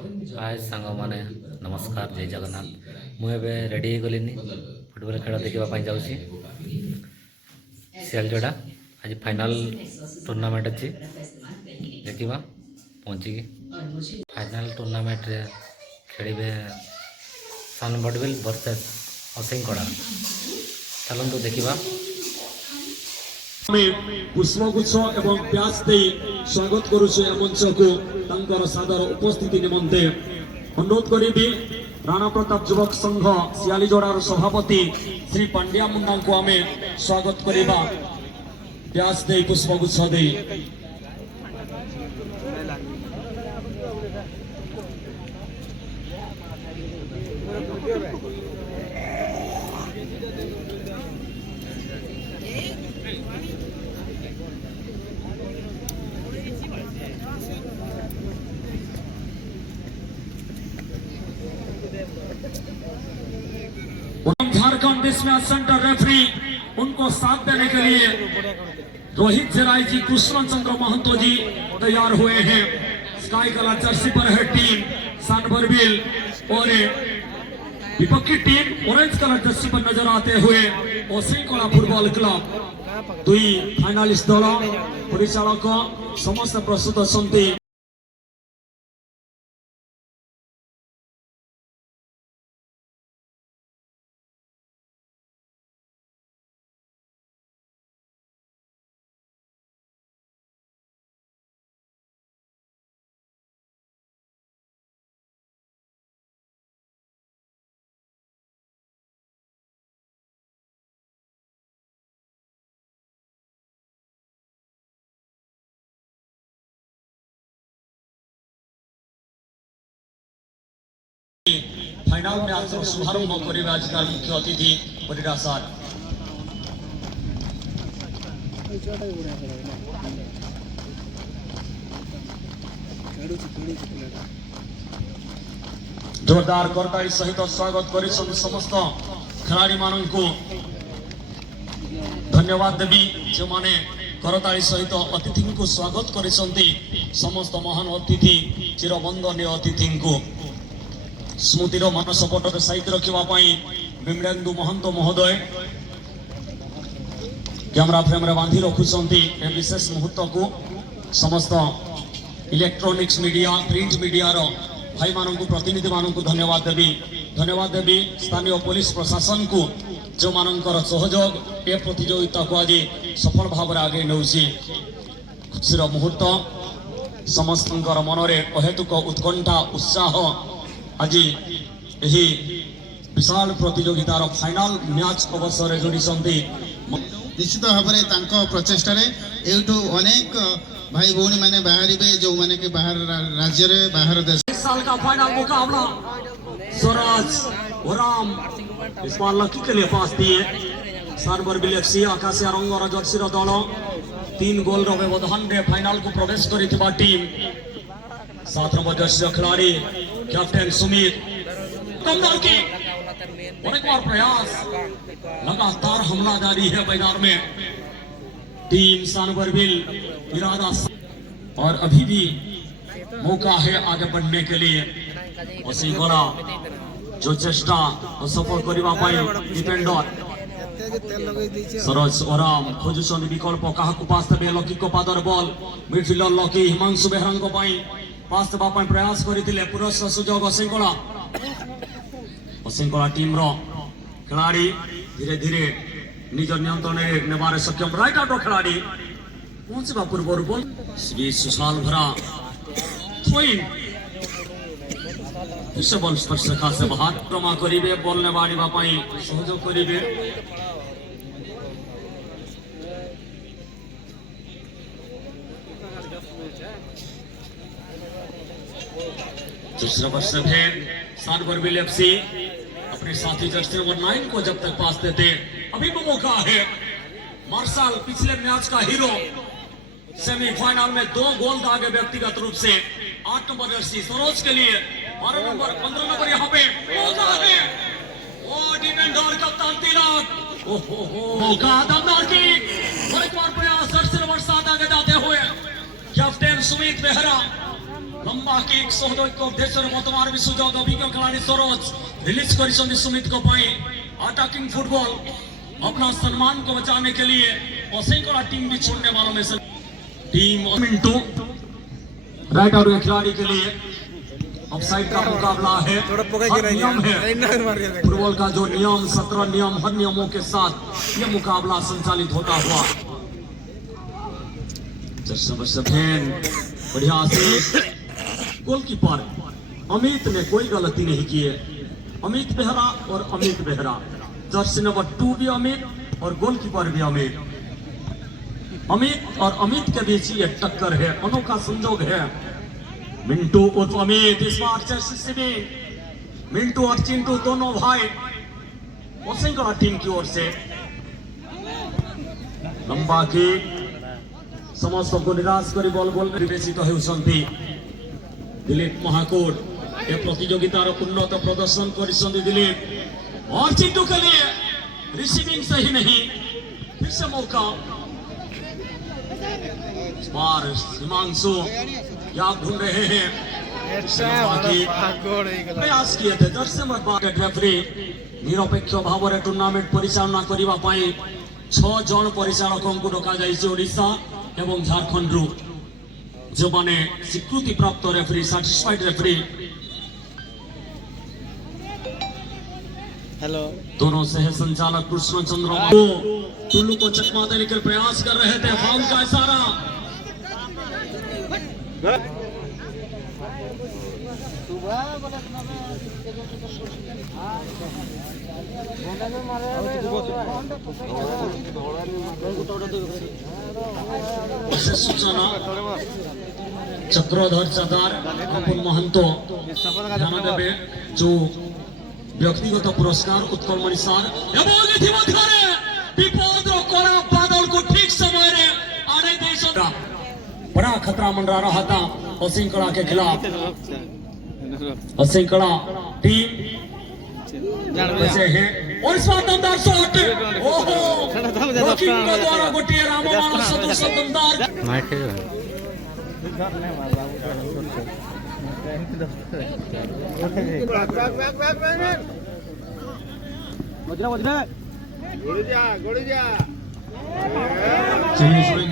हाय सांग माने नमस्कार जय जगन्नाथ। मुझे रेडी हो गलिनी फुटबॉल खेल देखा जाऊँगी सियालजड़ा। आज फाइनल टूर्नामेंट अच्छी देखा पहुँचिकी फाइनल टूर्नामेंट खेलिए सनबर्डविल वर्सेस असिंकड़ा। चलतु देखा पुष्पगुच्छ एवं प्याज दे स्वागत करुचे मंच को सादर उपस्थिति निमंते अनुरोध करी राणा प्रताप युवक संघ सियालीजोड़ार सभापति श्री पांड्या मुंडा को आम स्वागत करवा प्याज दे पुष्पगुच्छ दे झारखंड इसमें सेंटर रेफरी उनको साथ देने के लिए रोहित जराई जी, कृष्ण चंद्र महंतो जी तैयार हुए हैं। स्काई कलर जर्सी पर है टीम सनबर्डविल और विपक्षी टीम ऑरेंज कलर जर्सी पर नजर आते हुए असिंकड़ा फुटबॉल क्लब। दुई फाइनालिस्ट दल परिचालक समस्त प्रस्तुत अछंती। फाइनल मैच शुभारंभ करेंगे आजकल मुख्य अतिथि परिरा सर। जोरदार करताली सहित स्वागत कर समस्त खिलाड़ी मान को धन्यवाद देवी जो माने करताली सहित अतिथि को स्वागत कर समस्त महान अतिथि चिरबंदनीय अतिथि को स्मृतिर मानसपट साइड रखापी विमलेन्दु महंत महोदय कैमरा फ्रेम रे बांधी रखुंट विशेष मुहूर्त को समस्त इलेक्ट्रोनिक्स मीडिया प्रिंट मीडिया भाई मान को प्रतिनिधि मान को धन्यवाद देवी स्थानीय पुलिस प्रशासन को जो मानकर सहयोग ए प्रतियोगिता को आज सफल भाव आगे नौ खुशीर मुहूर्त समस्त मन में अहेतुक उत्कंठा उत्साह आज यही विशाल प्रतियोगितार फाइनल मैच अवसर जोड़ी निश्चित भाव में प्रचेषा अनेक भाई भौणी मैंने बाहर जो मैंने कि बाहर राज्य रे बाहर देश इस साल का फाइनल मुकाबला स्वराज राम इस बार लकी के लिए पास दिए सनबर्डविल एफसी आकाशिया रंगर जर्सी दल 3 गोल व्यवधान में फाइनल को प्रवेश कर टीम 7 नंबर जर्सी खिलाड़ी कैप्टन सुमित कमदार की एक बार प्रयास लगातार हमला जारी है मैदान में टीम सनबर्डविल इरादा और अभी भी मौका है आगे बढ़ने के लिए असिंकड़ा जो चेष्टा सफल करने डिफेंडर सरोज ओराम खोजुछन विकल्प क्या पास देवे लकी को पादर ball midfielder Lucky Himanshu Behera pass देवा प्रयास करते पुरस्कार सुजोग असिंकड़ा टीम खिलाड़ी धीरे धीरे निज नियंत्रण नेबार सक्षम राइट आउट खिलाड़ी पहुंचा पूर्व बॉल श्री सुशाल भरा थ्रोइन बॉल स्पर्श रेखा से बाहर क्रमा करेंगे बॉल ने बाड़ी सहयोग करेंगे दूसरा वर्ष है सनबर्डविल एफसी अपने साथी जर्सी नंबर 9 को जब तक पास देते अभी भी मौका है। मार्शल पिछले मैच का हीरो सेमीफाइनल में 2 गोल दागे व्यक्तिगत रूप से 8 नंबर जर्सी सरोज के लिए 12 नंबर 15 नंबर यहाँ पे मौका है। ओ डिफेंडर कप्तान तिलक मौका दमदार की और एक बार प्रयास जर्सी नंबर 7 आगे जाते हुए कैप्टन सुमित बेहरा লম্বা কিক সহদৈক্য দেশের মতমার সুযোগ অভিজ্ঞ খেলাড়ি সরোজ रिलीज करिसंदी सुमित को पाए अटैकिंग फुटबॉल अपना सम्मान को बचाने के लिए ओसेंकोला टीम भी छोड़ने वालों में से टीम मिंटू राइट आउट खिलाड़ी के लिए ऑफसाइड का मुकाबला है नियम है फुटबॉल का जो नियम 17 नियम हर नियमों के साथ ये मुकाबला संचालित होता हुआ बढ़िया से गोलकीपर अमित ने कोई गलती नहीं की है अमित बेहरा और अमित बेहरा जर्सी नंबर 2 भी अमित और गोलकीपर भी अमित और अमित के बीच ये टक्कर है अनोखा संजोग है मिंटू उर्फ अमित इस बार जर्सी से भी मिंटू और चिंटू दोनों भाई ओसेंकोला टीम की ओर से लंबा की समस्त को निराश करी बॉल निर्देशित होउछंती दिलीप महाकोट ये प्रतियोगितार उन्नत प्रदर्शन करिसंदी दिलीप और चिंटू के लिए रिसीविंग सही नहीं फिर से मौका बार हिमांशु क्या ढूंढ रहे हैं प्रयास किए थे दर्शक रेफरी निरपेक्ष भाव में टूर्नामेंट परिचालना करबा पई 6 जन परिचालकों को डका जाइছে ओडिशा एवं झारखंड रु जो माने स्वीकृति प्राप्त रेफरी सैटिस्फाइड रेफरी हेलो दोनों सह संचालक कृष्ण चंद्र टुल्लू को चकमा देने के प्रयास कर रहे थे फाउल का इशारा सूचना चक्रधर चदार अपुन महंतो ध्यान देवे जो व्यक्तिगत पुरस्कार उत्कल मणिसार विपद कोड़ा बादल को ठीक समय रे आने देश बड़ा खतरा मंडरा रहा था ओसेंकोला के खिलाफ ओसेंकोला टीम वैसे है और इस बार दमदार शॉट ओहो गोलकीपर द्वारा गोटिया रामवाला सदृश दमदार बजरा चलिए